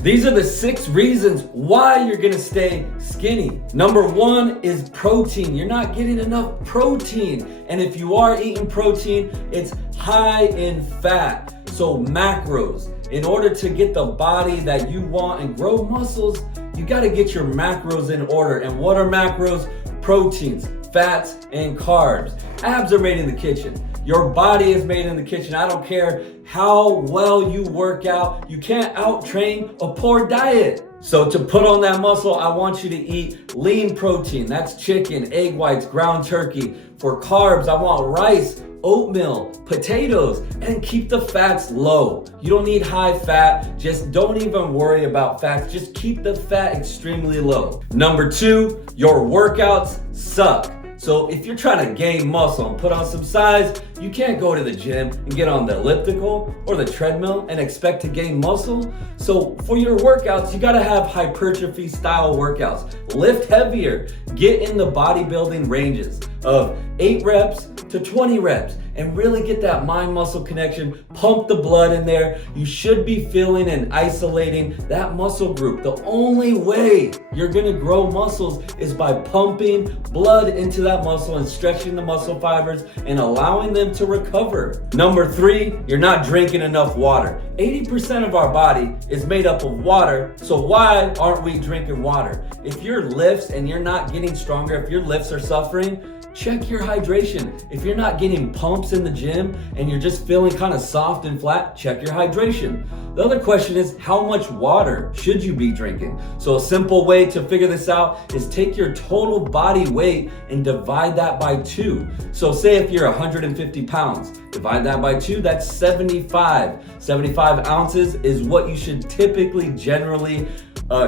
These are the 6 reasons why you're gonna stay skinny. Number 1 is protein. You're not getting enough protein. And if you are eating protein, it's high in fat. So macros. In order to get the body that you want and grow muscles, you gotta get your macros in order. And what are macros? Proteins, fats, and carbs. Abs are made in the kitchen. Your body is made in the kitchen. I don't care how well you work out. You can't out-train a poor diet. So to put on that muscle, I want you to eat lean protein. That's chicken, egg whites, ground turkey. For carbs, I want rice, oatmeal, potatoes, and keep the fats low. You don't need high fat. Just don't even worry about fats. Just keep the fat extremely low. Number 2, your workouts suck. So if you're trying to gain muscle and put on some size, you can't go to the gym and get on the elliptical or the treadmill and expect to gain muscle. So for your workouts, you gotta have hypertrophy style workouts. Lift heavier, get in the bodybuilding ranges of 8 reps to 20 reps and really get that mind muscle connection, pump the blood in there. You should be feeling and isolating that muscle group. The only way you're gonna grow muscles is by pumping blood into that muscle and stretching the muscle fibers and allowing them to recover. Number 3, you're not drinking enough water. 80% of our body is made up of water, so why aren't we drinking water? If your lifts and you're not getting stronger, if your lifts are suffering, check your hydration. If you're not getting pumps in the gym and you're just feeling kind of soft and flat, check your hydration. The other question is, how much water should you be drinking? So a simple way to figure this out is take your total body weight and divide that by 2. So say if you're 150 pounds, divide that by 2, that's 75. 75 ounces is what you should typically generally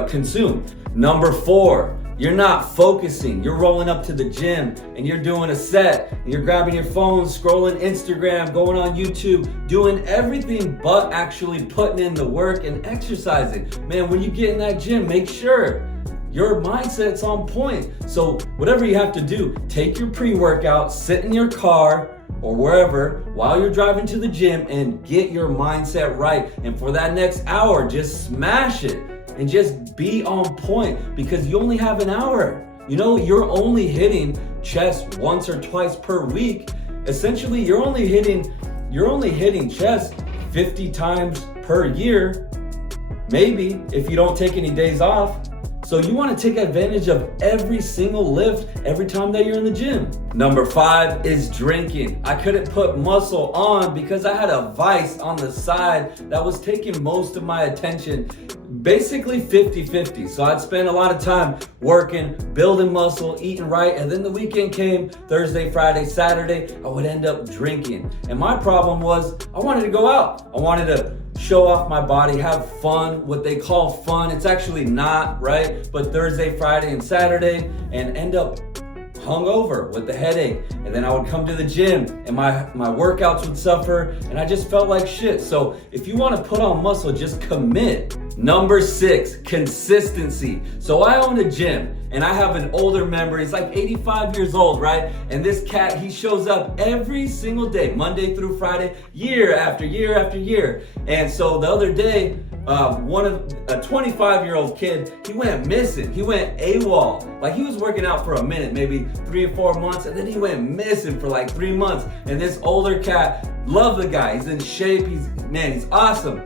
consume. Number 4, you're not focusing. You're rolling up to the gym and you're doing a set and you're grabbing your phone, scrolling Instagram, going on YouTube, doing everything but actually putting in the work and exercising. Man, when you get in that gym, make sure your mindset's on point. So whatever you have to do, take your pre-workout, sit in your car or wherever while you're driving to the gym and get your mindset right. And for that next hour, just smash it. And just be on point because you only have an hour. You know, you're only hitting chest once or twice per week. Essentially, you're only hitting chest 50 times per year, maybe if you don't take any days off. So you want to take advantage of every single lift every time that you're in the gym. Number 5 is drinking. I couldn't put muscle on because I had a vice on the side that was taking most of my attention. Basically 50-50. So I'd spend a lot of time working, building muscle, eating right, and then the weekend came, Thursday, Friday, Saturday, I would end up drinking. And my problem was I wanted to go out. I wanted to show off my body, have fun, what they call fun. It's actually not, right? But Thursday, Friday, and Saturday, and end up hungover with the headache. And then I would come to the gym and my workouts would suffer and I just felt like shit. So if you want to put on muscle, just commit. Number 6, consistency. So I own a gym and I have an older member. He's like 85 years old, right? And this cat, he shows up every single day, Monday through Friday, year after year after year. And so the other day, a 25-year-old kid, he went missing. He went AWOL. Like he was working out for a minute, maybe 3 or 4 months, and then he went missing for like 3 months. And this older cat, love the guy. He's in shape. He's awesome.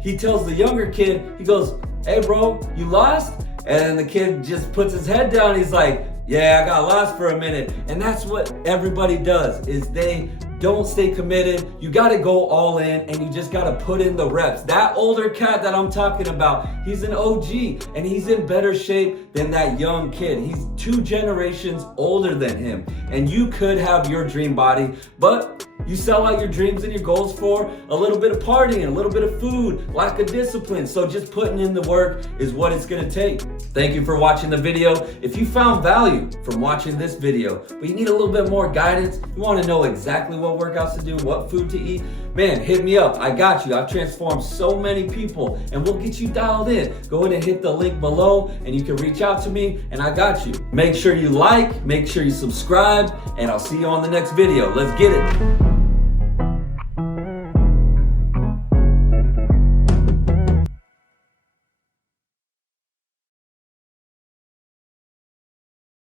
He tells the younger kid, he goes, "Hey bro, you lost?" And the kid just puts his head down. He's like, "Yeah, I got lost for a minute." And that's what everybody does, is they don't stay committed. You gotta go all in and you just gotta put in the reps. That older cat that I'm talking about, he's an OG and he's in better shape than that young kid. He's 2 generations older than him. And you could have your dream body, but you sell out your dreams and your goals for a little bit of partying, a little bit of food, lack of discipline. So just putting in the work is what it's gonna take. Thank you for watching the video. If you found value from watching this video, but you need a little bit more guidance, you wanna know exactly what workouts to do, what food to eat, man, hit me up. I got you. I've transformed so many people and we'll get you dialed in. Go ahead and hit the link below and you can reach out to me and I got you. Make sure you like, make sure you subscribe, and I'll see you on the next video. Let's get it.